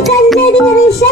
കണ്ടതിന് വിഷം